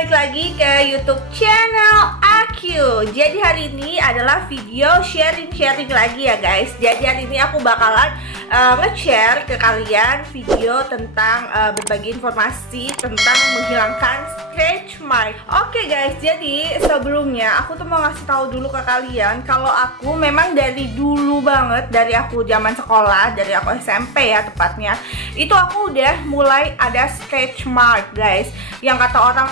balik lagi ke YouTube channel aku. Jadi hari ini adalah video sharing lagi ya guys. Jadi hari ini aku bakalan nge-share ke kalian video tentang berbagi informasi tentang menghilangkan stretch mark. Oke guys, jadi sebelumnya aku tuh mau ngasih tahu dulu ke kalian kalau aku memang dari dulu banget, dari aku zaman sekolah, dari aku SMP ya tepatnya, itu aku udah mulai ada stretch mark guys. Yang kata orang,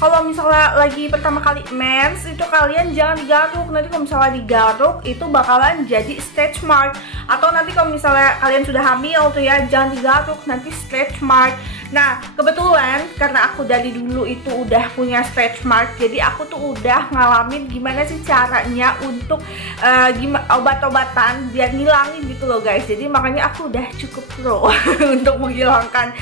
kalau misalnya lagi pertama kali mens itu kalian jangan digaruk, nanti kalau misalnya digaruk itu bakalan jadi stretch mark. Atau nanti kalau misalnya kalian sudah hamil tuh ya, jangan digaruk, nanti stretch mark. Nah kebetulan karena aku dari dulu itu udah punya stretch mark, jadi aku tuh udah ngalamin gimana sih caranya untuk obat-obatan biar ngilangin gitu loh guys. Jadi makanya aku udah cukup pro untuk menghilangkan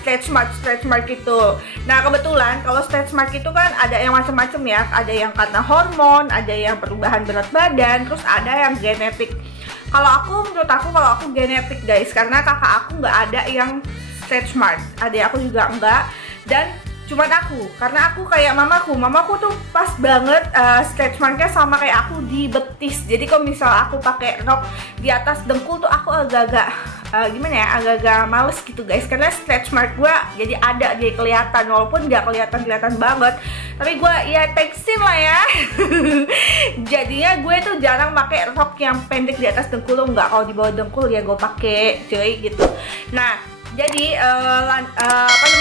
stretch mark itu. Nah kebetulan kalau stretch mark itu kan ada yang macam-macam ya, ada yang karena hormon, ada yang perubahan berat badan, terus ada yang genetik. Menurut aku genetik guys, karena kakak aku nggak ada yang stretch mark, adik aku juga enggak, dan cuman aku, karena aku kayak mamaku tuh pas banget stretch marknya sama kayak aku di betis. Jadi kalau misal aku pakai rok di atas dengkul tuh aku agak-agak agak-agak males gitu guys, karena stretch mark gue jadi ada, jadi kelihatan, walaupun nggak kelihatan banget, tapi gue ya teksin lah ya. Jadinya gue tuh jarang pakai rok yang pendek di atas dengkul, nggak, kalau di bawah dengkul ya gue pakai cuy gitu. Nah jadi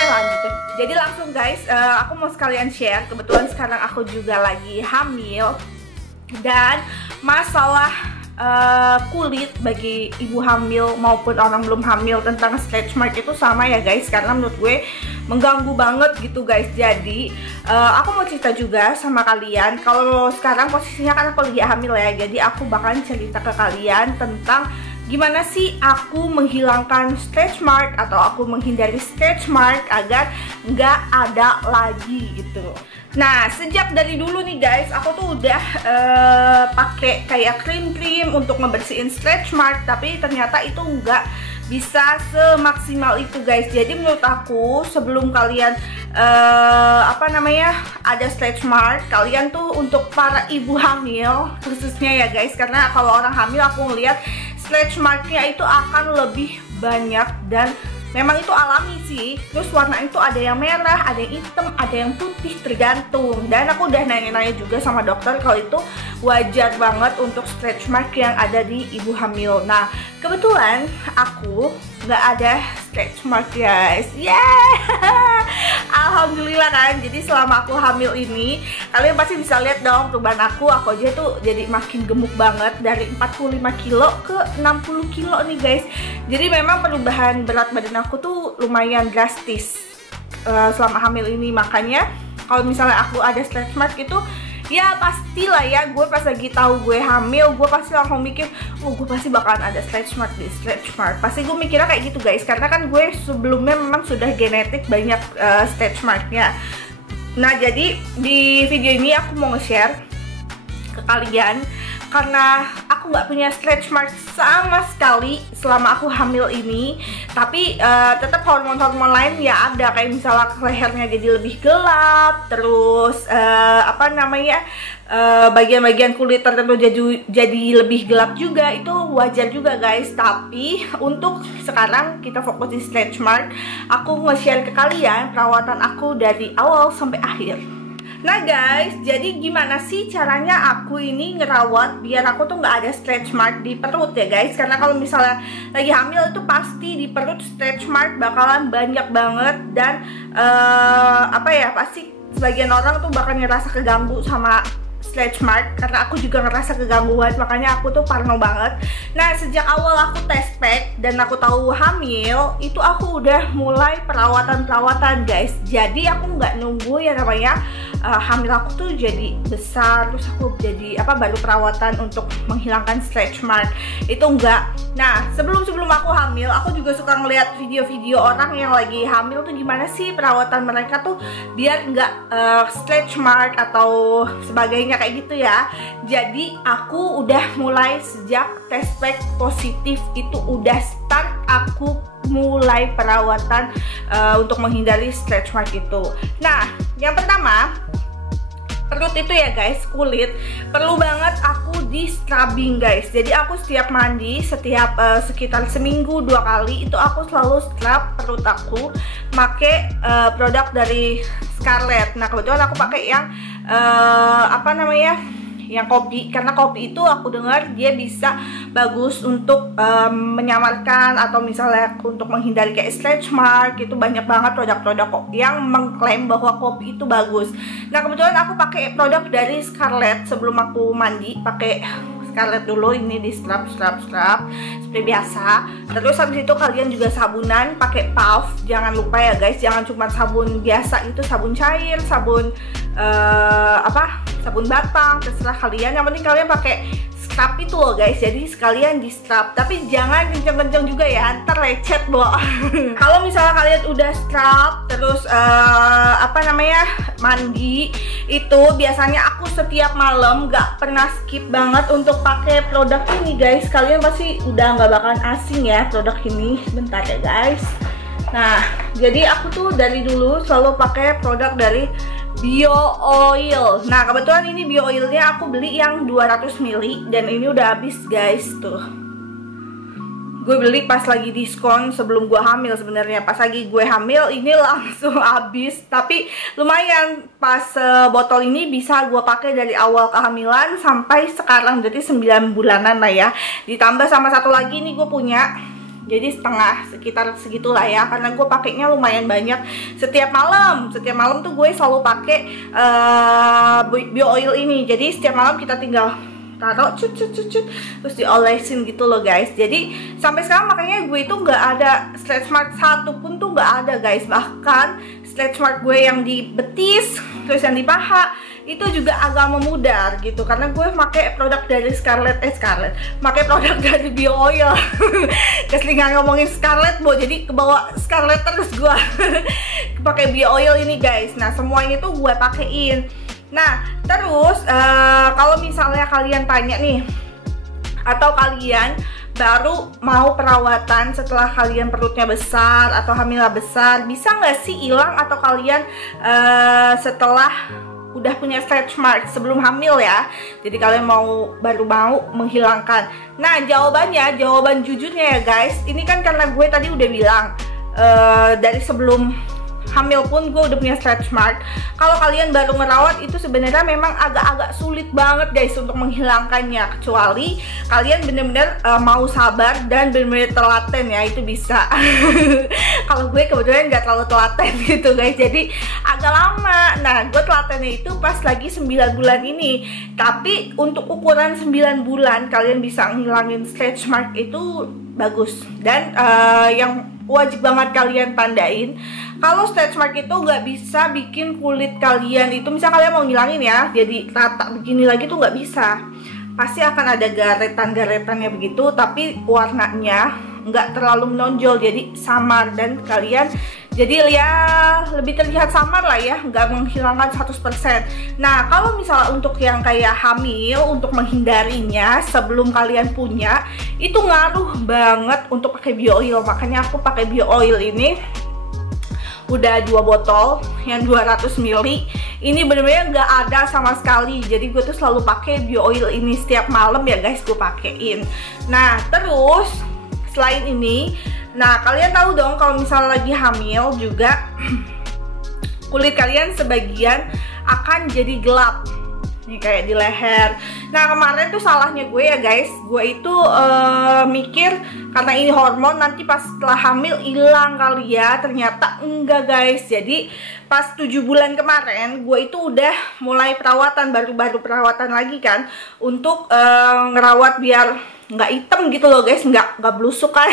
lanjut. Jadi langsung guys, aku mau sekalian share. Kebetulan sekarang aku juga lagi hamil, dan masalah kulit bagi ibu hamil maupun orang belum hamil tentang stretch mark itu sama ya guys, karena menurut gue mengganggu banget gitu guys. Jadi aku mau cerita juga sama kalian. Kalau sekarang posisinya kan aku lagi hamil ya, jadi aku bakalan cerita ke kalian tentang gimana sih aku menghilangkan stretch mark atau aku menghindari stretch mark agar nggak ada lagi gitu. Nah sejak dari dulu nih guys, aku tuh udah pakai kayak krim untuk ngebersihin stretch mark, tapi ternyata itu nggak bisa semaksimal itu guys. Jadi menurut aku sebelum kalian ada stretch mark, kalian tuh untuk para ibu hamil khususnya ya guys, karena kalau orang hamil aku ngeliat stretch marknya itu akan lebih banyak dan memang itu alami sih. Terus warna itu ada yang merah, ada yang hitam, ada yang putih, tergantung. Dan aku udah nanya-nanya juga sama dokter kalau itu wajar banget untuk stretch mark yang ada di ibu hamil. Nah kebetulan aku nggak ada stretch mark guys, alhamdulillah kan. Jadi selama aku hamil ini, kalian pasti bisa lihat dong perubahan aku aja tuh jadi makin gemuk banget, dari 45 kilo ke 60 kilo nih guys. Jadi memang perubahan berat badan aku tuh lumayan drastis selama hamil ini. Makanya kalau misalnya aku ada stretch mark itu, ya pastilah ya, gue pas lagi tahu gue hamil, gue pasti langsung mikir, gue pasti bakalan ada stretch mark. Pasti gue mikirnya kayak gitu guys, karena kan gue sebelumnya memang sudah genetik banyak stretch marknya. Nah jadi di video ini aku mau nge-share ke kalian, karena aku nggak punya stretch mark sama sekali selama aku hamil ini, tapi tetap hormon-hormon lain ya ada, kayak misalnya lehernya jadi lebih gelap, terus bagian-bagian kulit tertentu jadi lebih gelap juga, itu wajar juga guys. Tapi untuk sekarang kita fokus di stretch mark. Aku nge-share ke kalian perawatan aku dari awal sampai akhir. Nah guys, jadi gimana sih caranya aku ini ngerawat biar aku tuh nggak ada stretch mark di perut ya guys. Karena kalau misalnya lagi hamil itu pasti di perut stretch mark bakalan banyak banget, dan pasti sebagian orang tuh bakal ngerasa keganggu sama stretch mark, karena aku juga ngerasa kegangguan, makanya aku tuh parno banget. Nah sejak awal aku test pack dan aku tahu hamil, itu aku udah mulai perawatan guys. Jadi aku nggak nunggu ya namanya hamil aku tuh jadi besar terus aku jadi baru perawatan untuk menghilangkan stretch mark, itu enggak. Nah sebelum aku hamil, aku juga suka ngeliat video-video orang yang lagi hamil tuh gimana sih perawatan mereka tuh biar nggak stretch mark atau sebagainya kayak gitu ya. Jadi aku udah mulai sejak test pack positif itu udah start aku mulai perawatan untuk menghindari stretch mark itu. Nah, yang pertama, perut itu ya guys, kulit perlu banget aku di scrubbing guys. Jadi aku setiap mandi, setiap sekitar seminggu 2 kali itu aku selalu scrub perut aku pakai produk dari Scarlett. Nah kebetulan aku pakai yang apa namanya, yang kopi, karena kopi itu aku dengar dia bisa bagus untuk menyamarkan atau misalnya untuk menghindari kayak stretch mark. Itu banyak banget produk-produk kok yang mengklaim bahwa kopi itu bagus. Nah kebetulan aku pakai produk dari Scarlett. Sebelum aku mandi pakai Scarlett dulu, ini di scrub seperti biasa. Terus habis itu kalian juga sabunan pakai Puff, jangan lupa ya guys, jangan cuma sabun biasa, itu sabun cair, sabun sabun batang, terserah kalian. Yang penting kalian pakai scrub itu loh guys. Jadi sekalian di scrub, tapi jangan kenceng-kenceng juga ya, ntar lecet boh. Kalau misalnya kalian udah scrub terus mandi, itu biasanya aku setiap malam gak pernah skip banget untuk pakai produk ini guys. Kalian pasti udah gak bakalan asing ya produk ini. Bentar ya guys. Nah jadi aku tuh dari dulu selalu pakai produk dari Bio Oil. Nah kebetulan ini Bio Oilnya aku beli yang 200 ml dan ini udah habis guys. Tuh, gue beli pas lagi diskon sebelum gue hamil. Sebenarnya pas lagi gue hamil ini langsung habis, tapi lumayan pas botol ini bisa gue pakai dari awal kehamilan sampai sekarang, jadi 9 bulanan lah ya. Ditambah sama satu lagi nih gue punya, jadi setengah, sekitar segitulah ya, karena gue pakainya lumayan banyak setiap malam tuh gue selalu pakai Bio Oil ini. Jadi setiap malam kita tinggal taruh cut terus diolesin gitu loh guys. Jadi sampai sekarang makanya gue itu nggak ada stretch mark satu pun tuh nggak ada guys. Bahkan stretch mark gue yang di betis, terus yang di paha itu juga agak memudar gitu, karena gue pakai produk dari Scarlett, pakai produk dari Bio Oil. Keselingan ngomongin Scarlett bo, jadi kebawa Scarlett terus gue. Pakai Bio Oil ini guys. Nah semuanya tuh gue pakein. Nah terus kalau misalnya kalian tanya nih, atau kalian baru mau perawatan setelah kalian perutnya besar atau hamilnya besar, bisa nggak sih hilang, atau kalian setelah udah punya stretch mark sebelum hamil ya, jadi kalian baru mau menghilangkan? Nah jawaban jujurnya ya guys, ini kan karena gue tadi udah bilang dari sebelum hamil pun gue udah punya stretch mark. Kalau kalian baru ngerawat itu sebenarnya memang agak-agak sulit banget guys untuk menghilangkannya, kecuali kalian bener-bener mau sabar dan bener-bener telaten ya, itu bisa. Kalau gue kebetulan nggak terlalu telaten gitu guys, jadi agak lama. Nah gue telatennya itu pas lagi 9 bulan ini. Tapi untuk ukuran 9 bulan kalian bisa ngilangin stretch mark itu bagus. Dan yang wajib banget kalian tandain, kalau stretch mark itu nggak bisa bikin kulit kalian itu, misal kalian mau ngilangin ya jadi rata begini lagi tuh nggak bisa, pasti akan ada garetan-garetannya begitu, tapi warnanya nggak terlalu menonjol, jadi samar, dan kalian jadi ya lebih terlihat samar lah ya, nggak menghilangkan 100%. Nah kalau misalnya untuk yang kayak hamil, untuk menghindarinya sebelum kalian punya, itu ngaruh banget untuk pakai Bio Oil. Makanya aku pakai Bio Oil ini udah 2 botol yang 200 ml. Ini bener-bener nggak ada sama sekali, jadi gue tuh selalu pakai Bio Oil ini setiap malam ya guys, gue pakein. Nah terus selain ini, nah kalian tahu dong kalau misalnya lagi hamil juga kulit kalian sebagian akan jadi gelap nih, kayak di leher. Nah kemarin tuh salahnya gue ya guys, gue itu mikir karena ini hormon nanti pas setelah hamil hilang kali ya, ternyata enggak guys. Jadi pas 7 bulan kemarin gue itu udah mulai perawatan, baru perawatan lagi kan, untuk ngerawat biar nggak hitam gitu loh guys, nggak blusukan.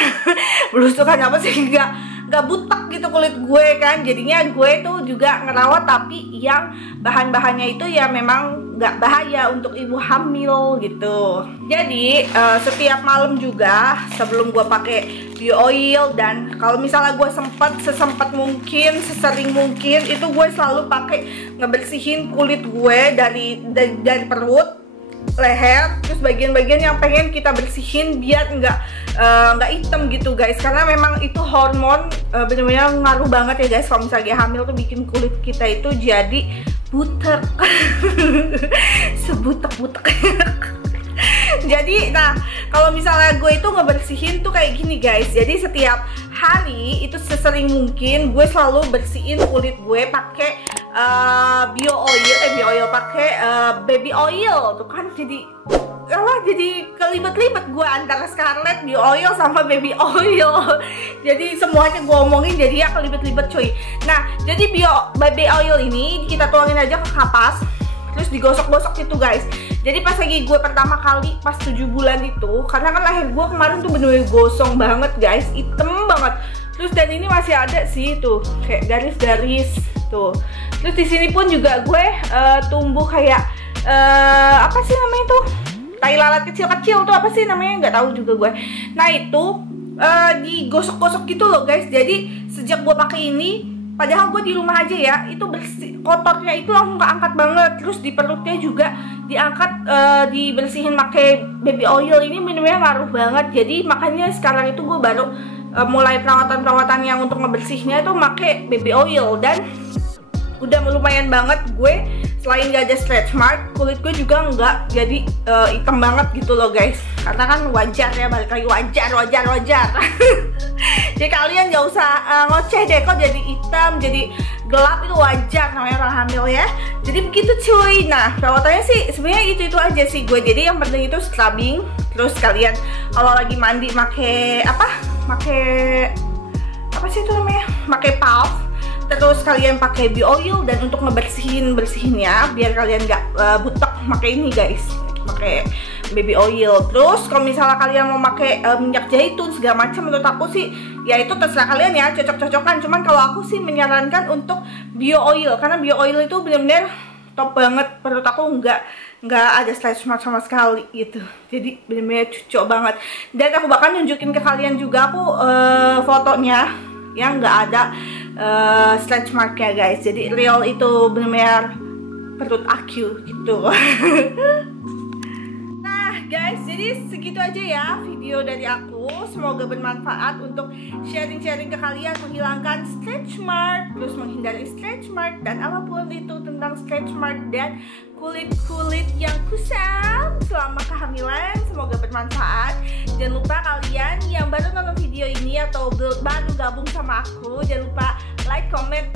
Blusukan apa sih, nggak butek gitu kulit gue kan. Jadinya gue tuh juga ngerawat, tapi yang bahan-bahannya itu ya memang nggak bahaya untuk ibu hamil gitu. Jadi setiap malam juga sebelum gue pakai Bio Oil, dan kalau misalnya gue sesempet mungkin, sesering mungkin, itu gue selalu pakai ngebersihin kulit gue dari perut, leher, terus bagian-bagian yang pengen kita bersihin biar nggak nggak hitam gitu guys, karena memang itu hormon bener-bener ngaruh banget ya guys. Kalau misalnya hamil tuh bikin kulit kita itu jadi butek sebutek-butek. Jadi, nah kalau misalnya gue itu ngebersihin tuh kayak gini guys. Jadi setiap hari itu sesering mungkin gue selalu bersihin kulit gue pakai bio oil, pakai baby oil tuh kan. Jadi kelibet-libet gue antara Scarlett, bio oil sama baby oil. Jadi semuanya gue omongin jadi ya kelibet-libet cuy. Nah jadi baby oil ini kita tuangin aja ke kapas, terus digosok-gosok gitu guys. Jadi pas lagi gue pertama kali pas 7 bulan itu, karena kan lahir gue kemarin tuh bener-bener gosong banget guys, hitam banget. Terus dan ini masih ada sih tuh kayak garis-garis tuh. Terus di sini pun juga gue tumbuh kayak apa sih namanya tuh, tai lalat kecil-kecil tuh, apa sih namanya nggak tahu juga gue. Nah itu digosok-gosok gitu loh guys. Jadi sejak gue pakai ini, padahal gue di rumah aja ya, itu bersih, kotornya itu langsung keangkat banget. Terus di perutnya juga diangkat, dibersihin pakai baby oil ini bener-bener ngaruh banget. Jadi makanya sekarang itu gue baru mulai perawatan yang untuk ngebersihnya itu pakai baby oil. Dan udah lumayan banget gue, selain gak ada stretch mark, kulit gue juga nggak jadi hitam banget gitu loh guys. Karena kan wajar ya, balik lagi wajar. Jadi kalian gak usah ngoceh deh kok jadi hitam, jadi gelap, itu wajar namanya orang hamil ya. Jadi begitu cuy. Nah perawatannya sih sebenarnya itu aja sih gue. Jadi yang penting itu scrubbing, terus kalian kalau lagi mandi pakai apa sih itu namanya, pakai puff. Terus kalian pakai bio oil, dan untuk bersihinnya biar kalian nggak butek, pakai ini guys, pakai baby oil. Terus kalau misalnya kalian mau pakai minyak zaitun segala macam, menurut aku sih ya itu terserah kalian ya, cocok-cocokan. Cuman kalau aku sih menyarankan untuk bio oil, karena bio oil itu benar-benar top banget. Menurut aku nggak ada stretch mark sama sekali gitu. Jadi benar-benar cocok banget. Dan aku bakal nunjukin ke kalian juga aku fotonya yang nggak ada stretch mark ya guys. Jadi real itu benar-benar perut aku gitu. Nah guys, jadi segitu aja ya video dari aku. Semoga bermanfaat untuk sharing-sharing ke kalian, menghilangkan stretch mark, terus menghindari stretch mark, dan apapun itu tentang stretch mark dan kulit-kulit yang kusam selama kehamilan. Semoga bermanfaat. Jangan lupa kalian yang baru nonton video ini atau baru gabung sama aku, jangan lupa like, comment,